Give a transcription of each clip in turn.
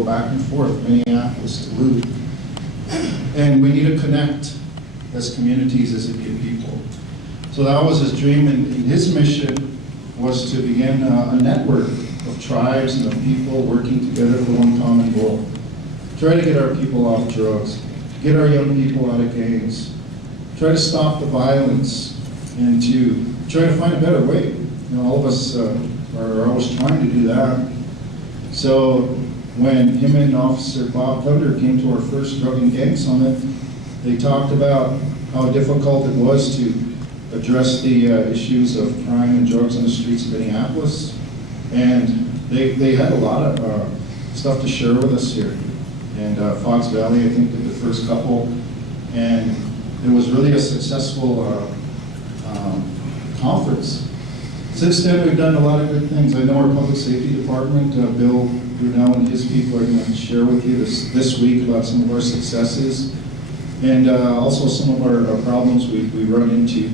go back and forth, Minneapolis to Duluth. And we need to connect as communities, as Indian people. So that was his dream, and his mission was to begin a network of tribes and of people working together for one common goal. Try to get our people off drugs, get our young people out of gangs, try to stop the violence, and to try to find a better way. You know, all of us are always trying to do that. So when him and Officer Bob Thunder came to our first Drug and Gang Summit, they talked about how difficult it was to address the issues of crime and drugs on the streets of Minneapolis. And they had a lot of stuff to share with us here. And Fox Valley, I think, did the first couple. And it was really a successful conference. Since then, we've done a lot of good things. I know our public safety department, Bill Brunel and his people are going to share with you this week about some of our successes and also some of our problems we run into.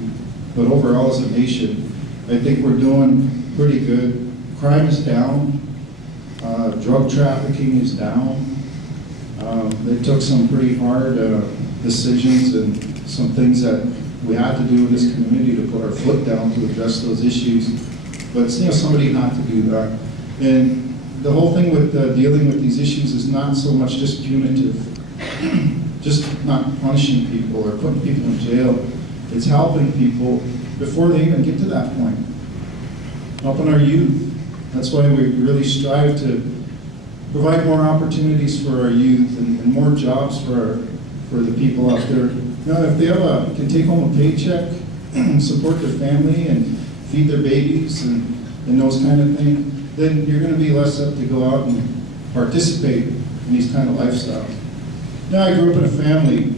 But overall, as a nation, I think we're doing pretty good. Crime is down. Drug trafficking is down. They took some pretty hard decisions and some things that we had to do in this community to put our foot down to address those issues. But you know, somebody had to do that. And the whole thing with dealing with these issues is not so much just punitive, just not punishing people or putting people in jail. It's helping people before they even get to that point. Helping our youth. That's why we really strive to provide more opportunities for our youth and more jobs for the people out there. You know, if they can take home a paycheck, support their family and feed their babies and those kind of things, then you're going to be less up to go out and participate in these kind of lifestyles. Now, I grew up in a family,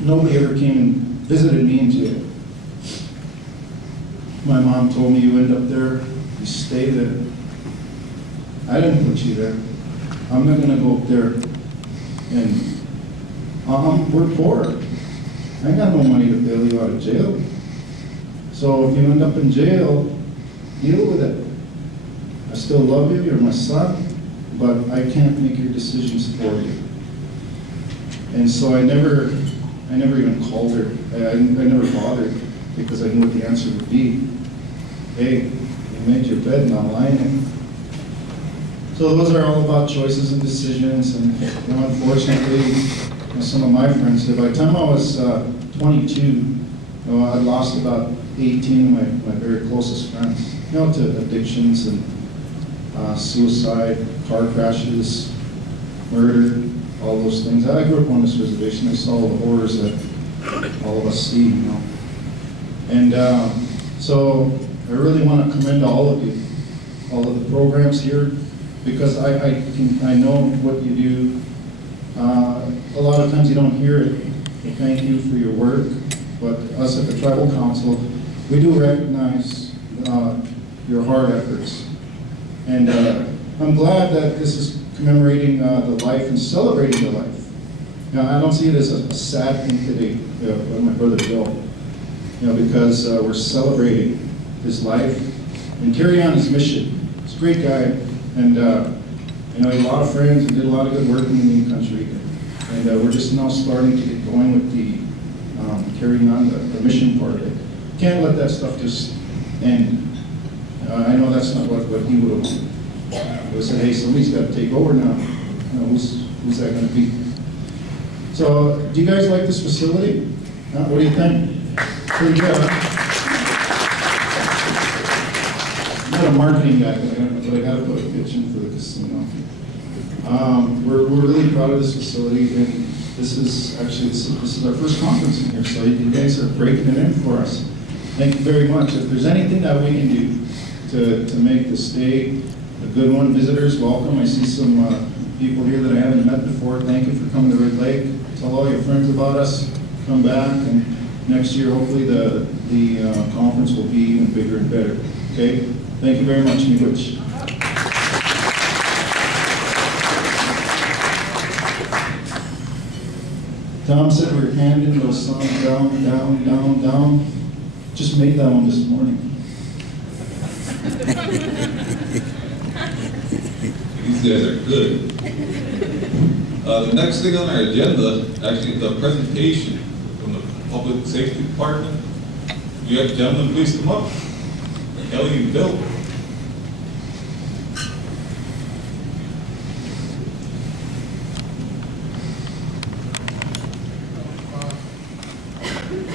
nobody ever came and visited me in jail. My mom told me, you end up there, you stay there. I didn't put you there. I'm not going to go up there and we're poor. I ain't got no money to bail you out of jail. So if you end up in jail, deal with it. I still love you, you're my son, but I can't make your decisions for you. And so I never even called her. I never bothered because I knew what the answer would be. Hey, you made your bed, not lying in it. So those are all about choices and decisions, and you know, unfortunately, some of my friends did. By the time I was 22, you know, I'd lost about 18 of my very closest friends, you know, to addictions and suicide, car crashes, murder, all those things. I grew up on this reservation. I saw all the horrors that all of us see, you know. And so I really want to commend all of you, all of the programs here, because I know what you do. A lot of times you don't hear it. Thank you for your work, but us at the Tribal Council, we do recognize your hard efforts. And I'm glad that this is commemorating the life and celebrating the life. Now, I don't see it as a sad thing today, with my brother Bill, you know, because we're celebrating his life and carry on his mission. He's a great guy, and you know, he had a lot of friends and did a lot of good work in the Indian country. And we're just now starting to get going with the carrying on the mission part of it. Can't let that stuff just end. I know that's not what he would have wanted. He would have said, hey, somebody's got to take over now. You know, who's that going to be? So, do you guys like this facility? What do you think? Pretty good, huh? I'm not a marketing guy, but I got to put a pitch in for the casino. We're really proud of this facility, and this is our first conference in here, so you guys are breaking it in for us. Thank you very much. If there's anything that we can do to make the stay a good one, visitors, welcome. I see some people here that I haven't met before. Thank you for coming to Red Lake. Tell all your friends about us. Come back, and next year, hopefully, the conference will be even bigger and better. Okay? Thank you very much, Miigwech. Tom said we're handing those songs down, down, down, down. Just made that one this morning. These guys are good. The next thing on our agenda, actually, the presentation from the Public Safety Department. You have gentlemen, please come up. Kelly and Bill.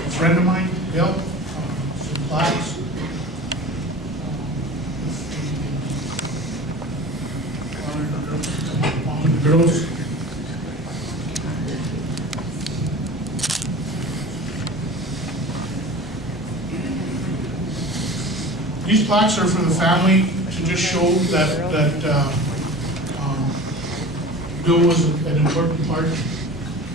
A friend of mine, Bill, supplies. On the girls. These plaques are for the family to just show that Bill was an important part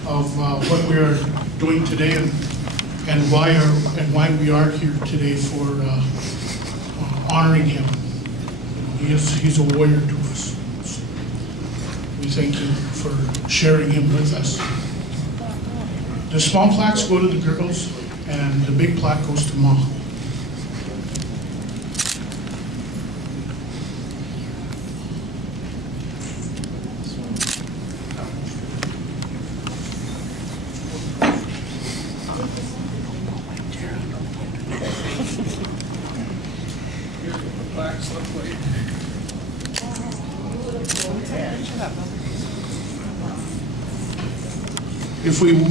of what we are doing today and why we are here today for honoring him. He's a warrior to us. We thank you for sharing him with us. The small plaques go to the girls, and the big plaque goes to Mom.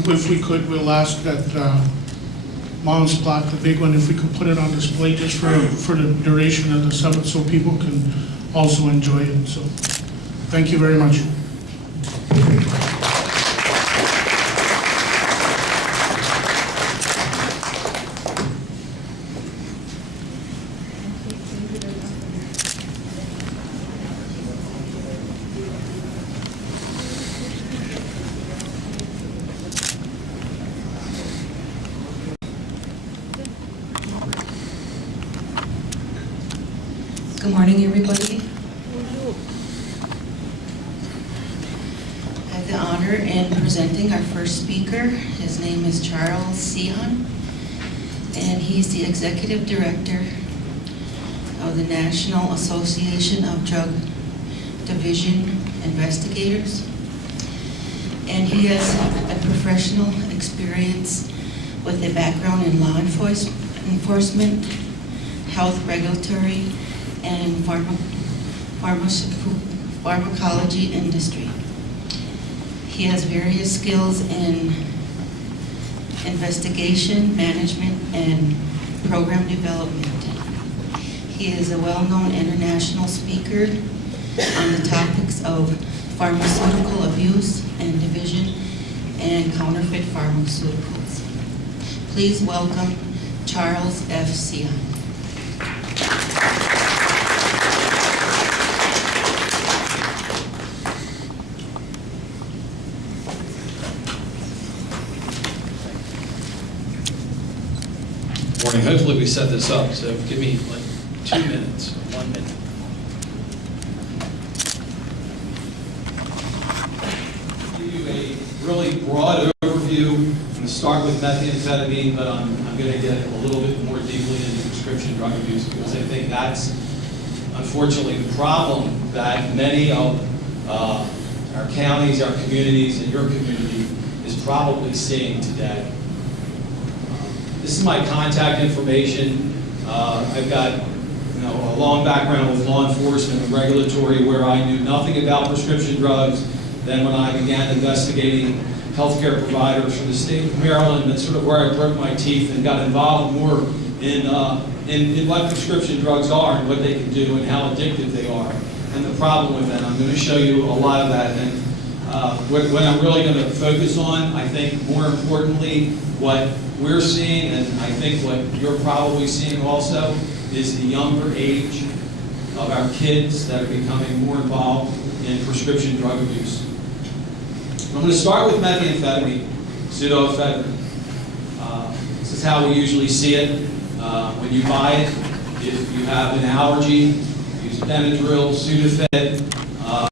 If we could, we'll ask that Mom's plaque, the big one, if we could put it on display just for the duration of the summit so people can also enjoy it. So, thank you very much. Good morning, everybody. I have the honor in presenting our first speaker. His name is Charles Sehan, and he's the Executive Director of the National Association of Drug Division Investigators. And he has a professional experience with a background in law enforcement, health regulatory, and pharmacology industry. He has various skills in investigation, management, and program development. He is a well-known international speaker on the topics of pharmaceutical abuse and division and counterfeit pharmaceuticals. Please welcome Charles F. Sehan. Morning. Hopefully we set this up, so give me like 2 minutes, 1 minute. Give you a really broad overview. I'm going to start with methamphetamine, but I'm going to get a little bit more deeply into prescription drug abuse because I think that's unfortunately the problem that many of our counties, our communities, and your community is probably seeing today. This is my contact information. I've got a long background with law enforcement and regulatory where I knew nothing about prescription drugs. Then when I began investigating healthcare providers from the state of Maryland, that's sort of where I broke my teeth and got involved more in what prescription drugs are and what they can do and how addictive they are and the problem with them. I'm going to show you a lot of that. And what I'm really going to focus on, I think more importantly, what we're seeing, and I think what you're probably seeing also, is the younger age of our kids that are becoming more involved in prescription drug abuse. I'm going to start with methamphetamine, pseudoephedrine. This is how we usually see it. When you buy it, if you have an allergy, use Benadryl, Sudafed,